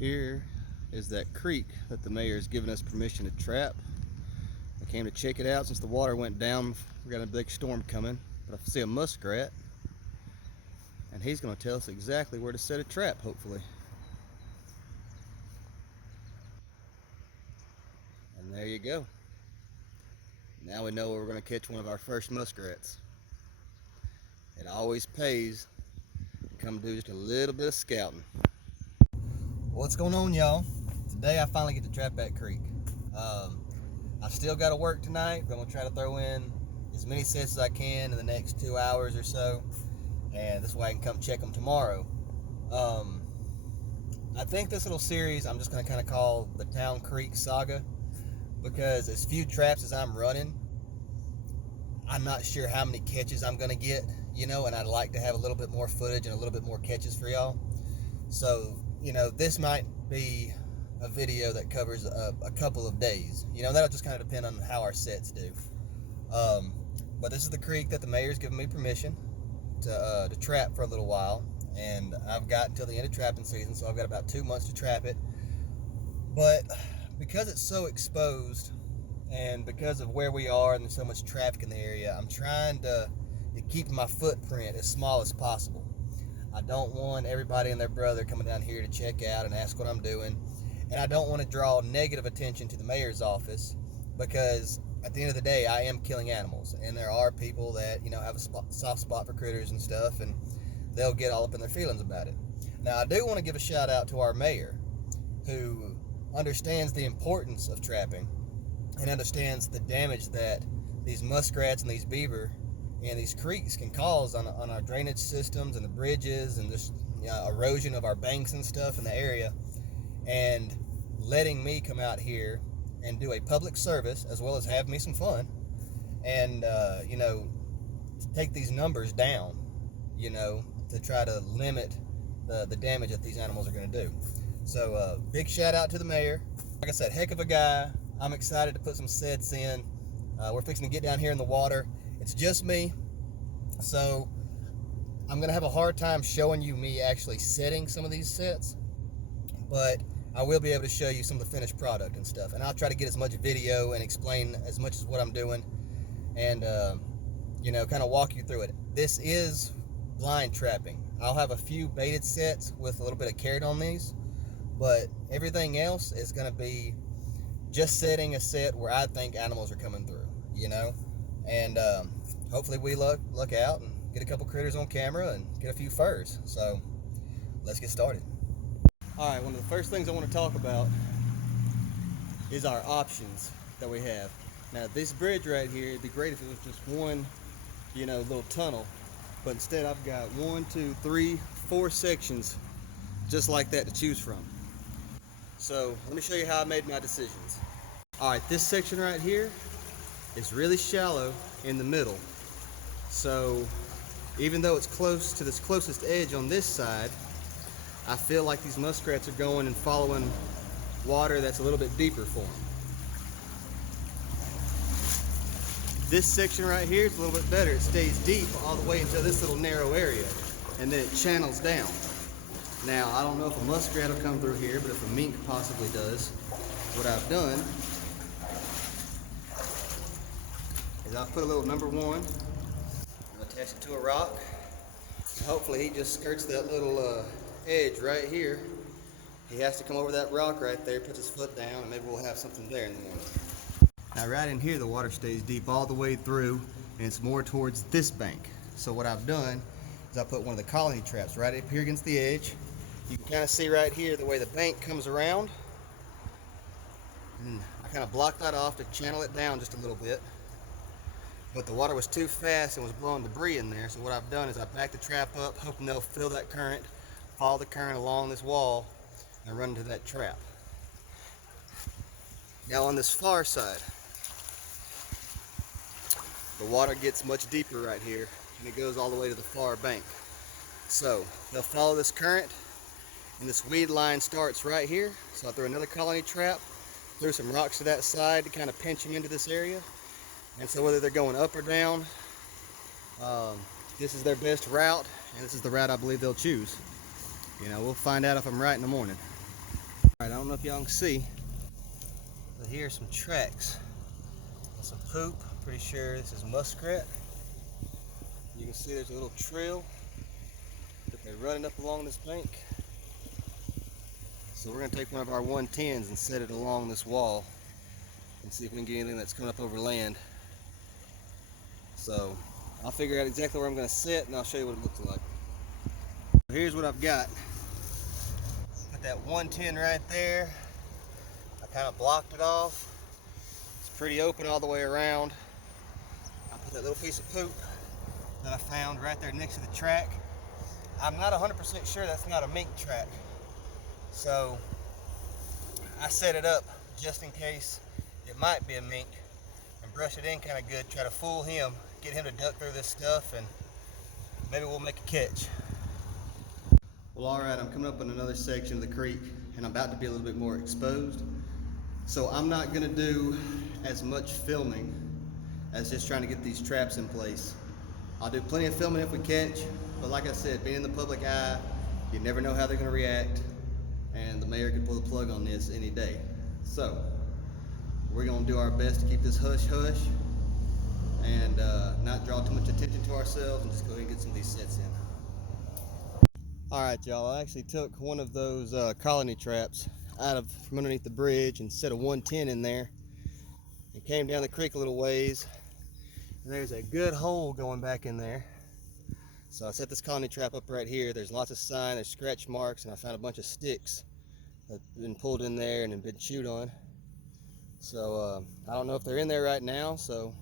Here is that creek that the mayor has given us permission to trap. I came to check it out since the water went down. We got a big storm coming, but I see a muskrat, and he's going to tell us exactly where to set a trap, hopefully. And there you go. Now we know where we're going to catch one of our first muskrats. It always pays to come do just a little bit of scouting. What's going on, y'all? Today I finally get to trap that creek. I've still got to work tonight, but I'm gonna try to throw in as many sets as I can in the next 2 hours or so, and this way I can come check them tomorrow. I think this little series I'm just gonna kind of call the Town Creek Saga, because as few traps as I'm running, I'm not sure how many catches I'm gonna get, and I'd like to have a little bit more footage and a little bit more catches for y'all. So, this might be a video that covers a couple of days. That'll just kind of depend on how our sets do. But this is the creek that the mayor's given me permission to trap for a little while, and I've got until the end of trapping season, so I've got about 2 months to trap it. But because it's so exposed, and because of where we are and there's so much traffic in the area, I'm trying to keep my footprint as small as possible. I don't want everybody and their brother coming down here to check out and ask what I'm doing. And I don't want to draw negative attention to the mayor's office, because at the end of the day, I am killing animals. And there are people that, have a soft spot for critters and stuff, and they'll get all up in their feelings about it. Now, I do want to give a shout out to our mayor, who understands the importance of trapping and understands the damage that these muskrats and these beaver and these creeks can cause on our drainage systems and the bridges and just erosion of our banks and stuff in the area, and letting me come out here and do a public service as well as have me some fun and take these numbers down, to try to limit the damage that these animals are going to do. So big shout out to the mayor. Like I said, heck of a guy. I'm excited to put some sets in. We're fixing to get down here in the water. It's just me, so I'm going to have a hard time showing you me actually setting some of these sets, but I will be able to show you some of the finished product and stuff, and I'll try to get as much video and explain as much as what I'm doing, and kind of walk you through it. This is blind trapping. I'll have a few baited sets with a little bit of carrot on these, but everything else is going to be just setting a set where I think animals are coming through, and hopefully we luck out and get a couple critters on camera and get a few furs. So let's get started. All right, one of the first things I want to talk about is our options that we have. Now, this bridge right here, it'd be great if it was just one, little tunnel, but instead I've got 1, 2, 3, 4 sections just like that to choose from. So let me show you how I made my decisions. All right, this section right here is really shallow in the middle. So even though it's close to this closest edge on this side, I feel like these muskrats are going and following water that's a little bit deeper for them. This section right here is a little bit better. It stays deep all the way until this little narrow area, and then it channels down. Now, I don't know if a muskrat will come through here, but if a mink possibly does, what I've done is I've put a little number 1, I'll attach it to a rock, and hopefully he just skirts that little edge right here. He has to come over that rock right there, puts his foot down, and maybe we'll have something there in the morning. Now right in here the water stays deep all the way through, and it's more towards this bank. So what I've done is I put one of the colony traps right up here against the edge. You can kind of see right here the way the bank comes around. And I kind of blocked that off to channel it down just a little bit. But the water was too fast and was blowing debris in there, so what I've done is I backed the trap up, hoping they'll feel that current, follow the current along this wall, and run into that trap. Now on this far side, the water gets much deeper right here, and it goes all the way to the far bank. So they'll follow this current, and this weed line starts right here. So I threw another colony trap, threw some rocks to that side to kind of pinch them into this area. And so whether they're going up or down, this is their best route, and this is the route I believe they'll choose. We'll find out if I'm right in the morning. I don't know if y'all can see, but here's some tracks and some poop. I'm pretty sure this is muskrat. You can see there's a little trail that they're running up along this bank. So we're going to take one of our 110s and set it along this wall and see if we can get anything that's coming up over land. So I'll figure out exactly where I'm going to sit and I'll show you what it looks like. Here's what I've got. Put that 110 right there. I kind of blocked it off. It's pretty open all the way around. I put that little piece of poop that I found right there next to the track. I'm not 100% sure that's not a mink track. So I set it up just in case it might be a mink and brush it in kind of good, try to fool him, get him to duck through this stuff, and maybe we'll make a catch. Well, all right, I'm coming up on another section of the creek and I'm about to be a little bit more exposed. So I'm not gonna do as much filming as just trying to get these traps in place. I'll do plenty of filming if we catch, but like I said, being in the public eye, you never know how they're gonna react, and the mayor could pull the plug on this any day. So we're gonna do our best to keep this hush hush and not draw too much attention to ourselves and just go ahead and get some of these sets in. All right, y'all, I actually took one of those colony traps from underneath the bridge and set a 110 in there and came down the creek a little ways, and there's a good hole going back in there. So I set this colony trap up right here. There's lots of sign, there's scratch marks, and I found a bunch of sticks that have been pulled in there and have been chewed on. So I don't know if they're in there right now, so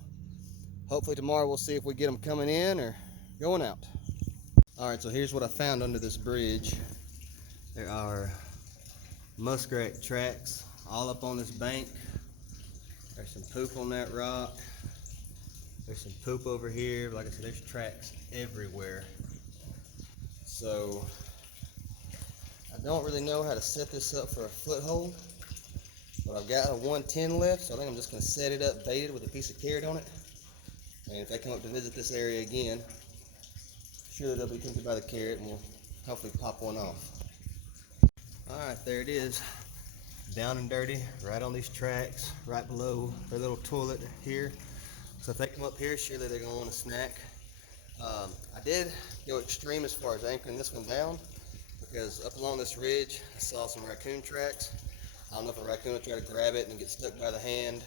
hopefully tomorrow we'll see if we get them coming in or going out. All right, so here's what I found under this bridge. There are muskrat tracks all up on this bank. There's some poop on that rock. There's some poop over here. Like I said, there's tracks everywhere. So I don't really know how to set this up for a foothold, but I've got a 110 left, so I think I'm just gonna set it up baited with a piece of carrot on it. And if they come up to visit this area again, sure they'll be tempted by the carrot and we'll hopefully pop one off. All right, there it is, down and dirty, right on these tracks, right below their little toilet here. So if they come up here, surely they're gonna want a snack. I did go extreme as far as anchoring this one down, because up along this ridge, I saw some raccoon tracks. I don't know if a raccoon will try to grab it and get stuck by the hand,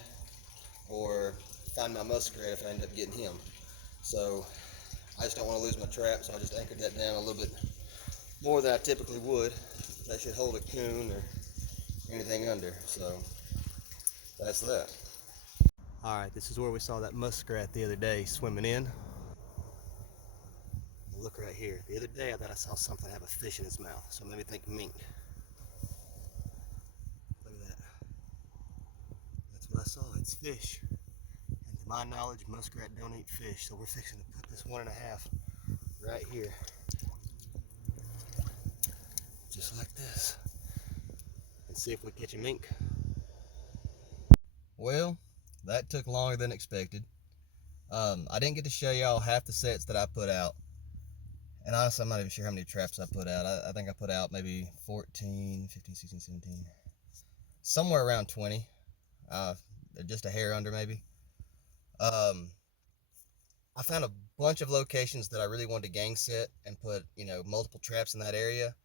or find my muskrat if I end up getting him. So I just don't want to lose my trap, so I just anchored that down a little bit more than I typically would. That should hold a coon or anything under, so that's that. All right, this is where we saw that muskrat the other day swimming in. Look right here. The other day I thought I saw something have a fish in its mouth, so it made me think mink. Look at that. That's what I saw. It's fish. And to my knowledge, muskrat don't eat fish, so we're fixing to put this 1.5 right here. Just like this. And see if we catch a mink. Well, that took longer than expected. I didn't get to show y'all half the sets that I put out. And honestly, I'm not even sure how many traps I put out. I think I put out maybe 14, 15, 16, 17. Somewhere around 20. Just a hair under maybe. I found a bunch of locations that I really wanted to gang set and put, multiple traps in that area.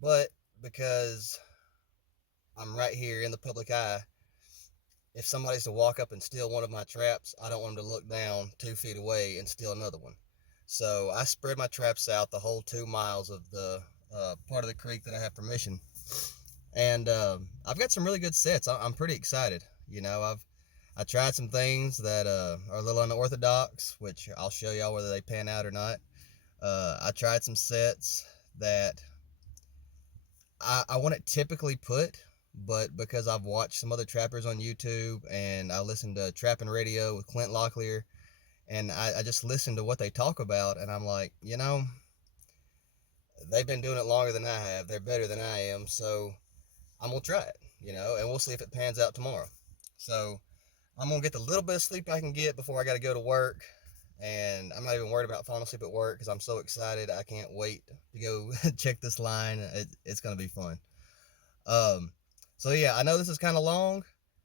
But because I'm right here in the public eye, if somebody's to walk up and steal one of my traps, I don't want them to look down 2 feet away and steal another one. So I spread my traps out the whole 2 miles of the part of the creek that I have permission. And I've got some really good sets. I'm pretty excited. I tried some things that are a little unorthodox, which I'll show y'all whether they pan out or not. I tried some sets that I wouldn't typically put, but because I've watched some other trappers on YouTube and I listened to Trapping Radio with Clint Locklear, and I just listened to what they talk about, and I'm like, they've been doing it longer than I have. They're better than I am, so I'm going to try it, and we'll see if it pans out tomorrow. So I'm going to get the little bit of sleep I can get before I got to go to work, and I'm not even worried about falling asleep at work because I'm so excited. I can't wait to go check this line. It's going to be fun. So yeah, I know this is kind of long.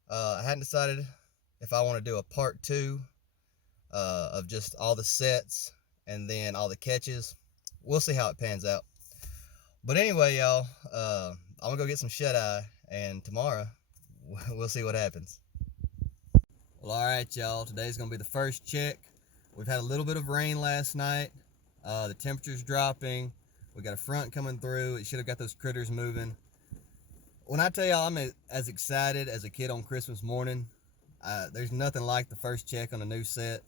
I hadn't decided if I want to do a part 2 of just all the sets and then all the catches. We'll see how it pans out. But anyway, y'all, I'm gonna go get some shut-eye, and tomorrow we'll see what happens. Well, all right, y'all. Today's gonna be the first check. We've had a little bit of rain last night. The temperature's dropping. We got a front coming through. It should have got those critters moving. When I tell y'all I'm as excited as a kid on Christmas morning, there's nothing like the first check on a new set.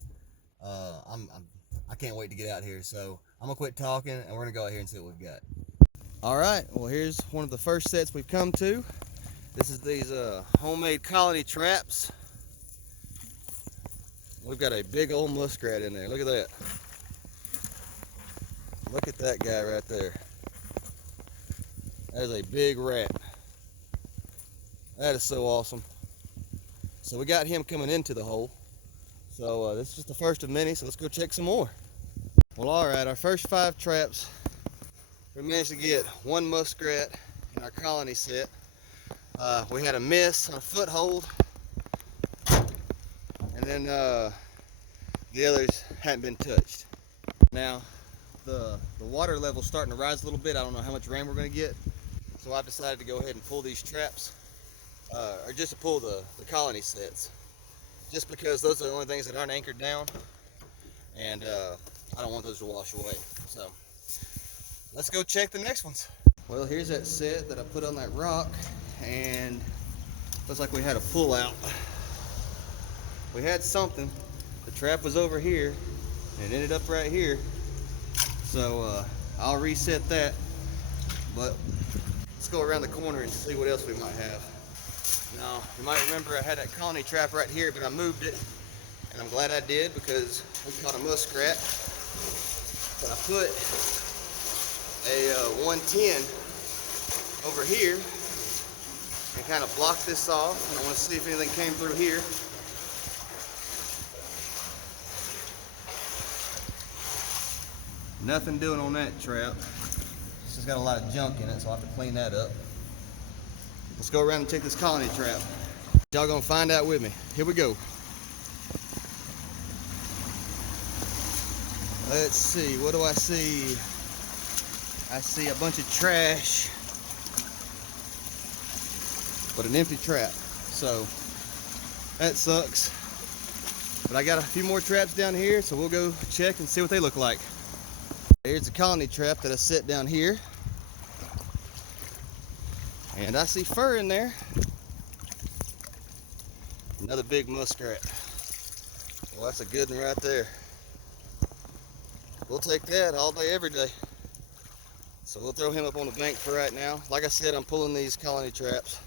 I can't wait to get out here. So I'm gonna quit talking and we're gonna go out here and see what we've got. All right, well, here's one of the first sets we've come to. This is these homemade colony traps. We've got a big old muskrat in there. Look at that. Look at that guy right there. That is a big rat. That is so awesome. So we got him coming into the hole. So this is just the first of many, so let's go check some more. Well, all right, our first 5 traps. We managed to get 1 muskrat in our colony set. We had a miss on a foothold, and then the others hadn't been touched. Now, the water level's starting to rise a little bit. I don't know how much rain we're going to get, so I've decided to go ahead and pull these traps, or just to pull the colony sets, just because those are the only things that aren't anchored down, and I don't want those to wash away. So let's go check the next ones. Well, here's that set that I put on that rock, and looks like we had a pull out. We had something. The trap was over here and it ended up right here. So I'll reset that, but let's go around the corner and see what else we might have. Now, you might remember I had that colony trap right here, but I moved it, and I'm glad I did because we caught a muskrat. But I put a 110 over here and kind of blocked this off, and I want to see if anything came through here. Nothing doing on that trap. It's just got a lot of junk in it, so I'll have to clean that up. Let's go around and check this colony trap. Y'all gonna find out with me. Here we go. Let's see, what do I see? I see a bunch of trash, but an empty trap. So that sucks. But I got a few more traps down here, so we'll go check and see what they look like. Here's the colony trap that I set down here. And I see fur in there. Another big muskrat. Well, that's a good one right there. We'll take that all day, every day. So we'll throw him up on the bank for right now. Like I said, I'm pulling these colony traps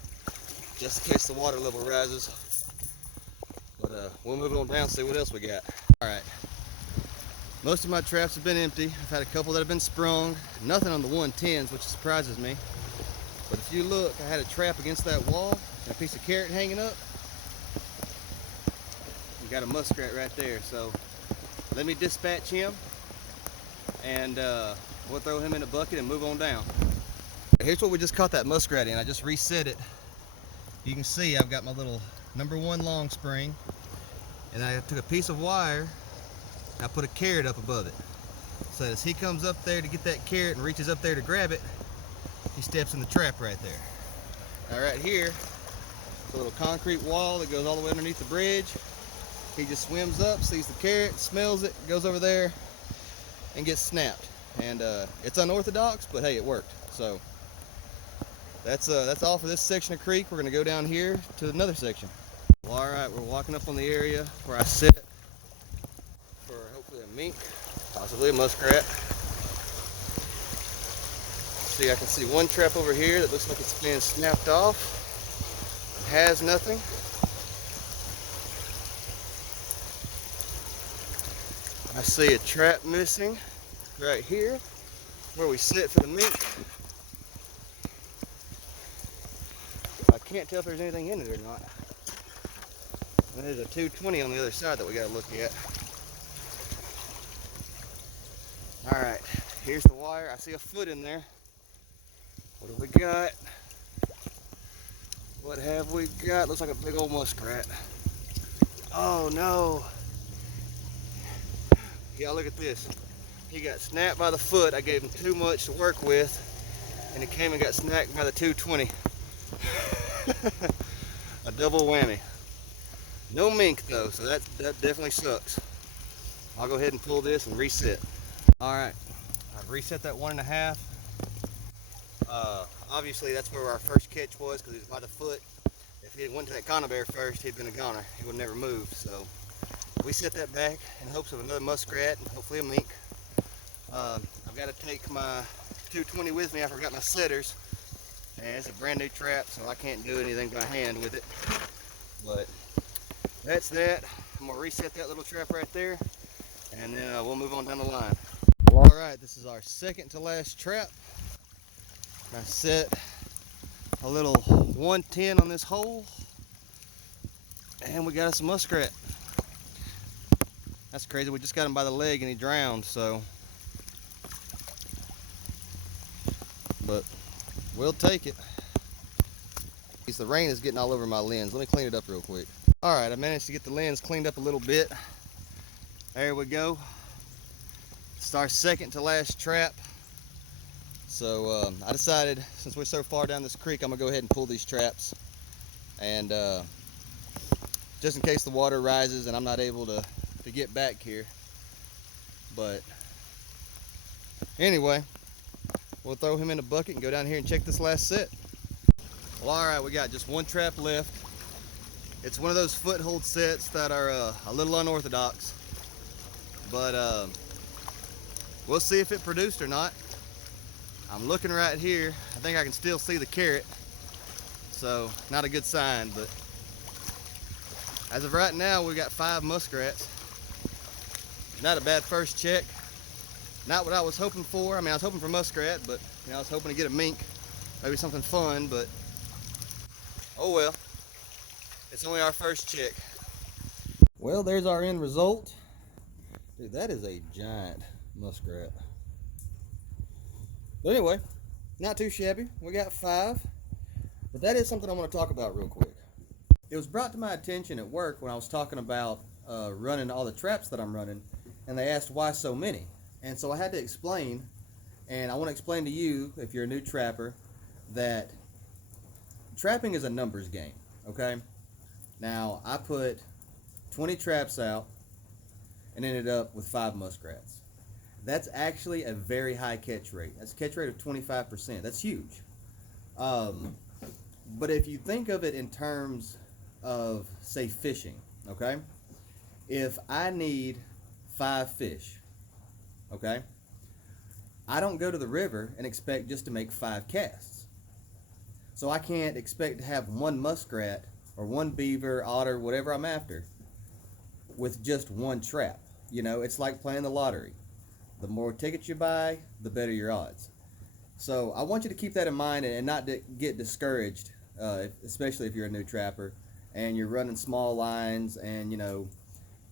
just in case the water level rises. But we'll move on down and see what else we got. All right. Most of my traps have been empty. I've had a couple that have been sprung. Nothing on the 110s, which surprises me. But if you look, I had a trap against that wall and a piece of carrot hanging up. You got a muskrat right there. So let me dispatch him, and we'll throw him in a bucket and move on down. Here's what we just caught that muskrat in. I just reset it. You can see I've got my little #1 long spring, and I took a piece of wire and I put a carrot up above it. So as he comes up there to get that carrot and reaches up there to grab it, he steps in the trap right there. Now right here, it's a little concrete wall that goes all the way underneath the bridge. He just swims up, sees the carrot, smells it, goes over there and gets snapped. And it's unorthodox, but hey, it worked. So that's all for this section of creek. We're gonna go down here to another section. Well, all right, we're walking up on the area where I set for hopefully a mink, possibly a muskrat. See, I can see one trap over here that looks like it's being snapped off. It has nothing. I see a trap missing right here where we sit for the mink. I can't tell if there's anything in it or not. And there's a 220 on the other side that we gotta look at. All right, here's the wire. I see a foot in there. What do we got? What have we got? Looks like a big old muskrat. Oh no. Y'all look at this. He got snapped by the foot. I gave him too much to work with, and he came and got snapped by the 220. A double whammy. No mink though, so that definitely sucks. I'll go ahead and pull this and reset. All right, I've reset that 1.5. Obviously that's where our first catch was because he was by the foot. If he went to that conibear first, he'd been a goner. He would never move. So we set that back in hopes of another muskrat and hopefully a mink. I've got to take my 220 with me. I forgot my setters, and it's a brand new trap, so I can't do anything by hand with it. But that's that. I'm gonna reset that little trap right there, and then we'll move on down the line. All right, this is our second to last trap. I set a little 110 on this hole, and we got us a muskrat. That's crazy. We just got him by the leg and he drowned, so. But we'll take it. The rain is getting all over my lens. Let me clean it up real quick. All right, I managed to get the lens cleaned up a little bit. There we go. It's our second to last trap. So I decided, since we're so far down this creek, I'm gonna go ahead and pull these traps. And just in case the water rises and I'm not able to get back here. But anyway, we'll throw him in a bucket and go down here and check this last set. Well, all right, we got just one trap left. It's one of those foothold sets that are a little unorthodox, but we'll see if it produced or not. I'm looking right here. I think I can still see the carrot, so not a good sign, but as of right now, we got 5 muskrats. Not a bad first check. Not what I was hoping for. I mean, I was hoping for muskrat, but you know, I was hoping to get a mink, maybe something fun, but oh well. It's only our first check. Well, there's our end result. Dude, that is a giant muskrat. But anyway, not too shabby. We got 5. But that is something I want to talk about real quick. It was brought to my attention at work when I was talking about running all the traps that I'm running, and they asked why so many. And so I had to explain, and I want to explain to you, if you're a new trapper, that trapping is a numbers game, okay? Now, I put 20 traps out and ended up with 5 muskrats. That's actually a very high catch rate. That's a catch rate of 25%. That's huge. But if you think of it in terms of, say, fishing, okay? If I need 5 fish, okay, I don't go to the river and expect just to make 5 casts. So I can't expect to have 1 muskrat or 1 beaver, otter, whatever I'm after, with just 1 trap. You know, it's like playing the lottery. The more tickets you buy, the better your odds. So I want you to keep that in mind and not get discouraged, especially if you're a new trapper and you're running small lines and you know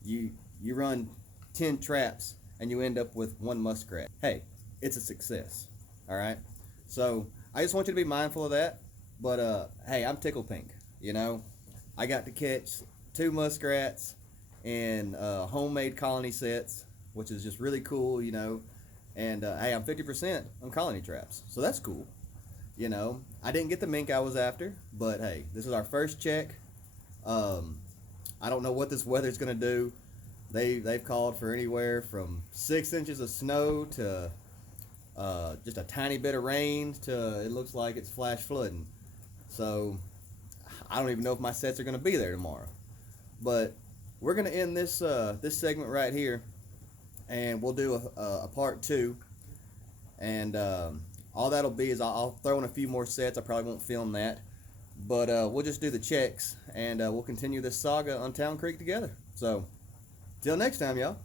you run 10 traps and you end up with 1 muskrat. Hey, it's a success. All right. So I just want you to be mindful of that. But hey, I'm tickled pink. You know, I got to catch 2 muskrats in homemade colony sets, which is just really cool. You know, and hey, I'm 50% on colony traps, so that's cool. You know, I didn't get the mink I was after, but hey, this is our first check. I don't know what this weather's gonna do. They've called for anywhere from 6 inches of snow to just a tiny bit of rain to it looks like it's flash flooding. So I don't even know if my sets are gonna be there tomorrow. But we're gonna end this this segment right here, and we'll do a part 2. And all that'll be is I'll throw in a few more sets. I probably won't film that, but we'll just do the checks, and we'll continue this saga on Town Creek together. So till next time, y'all.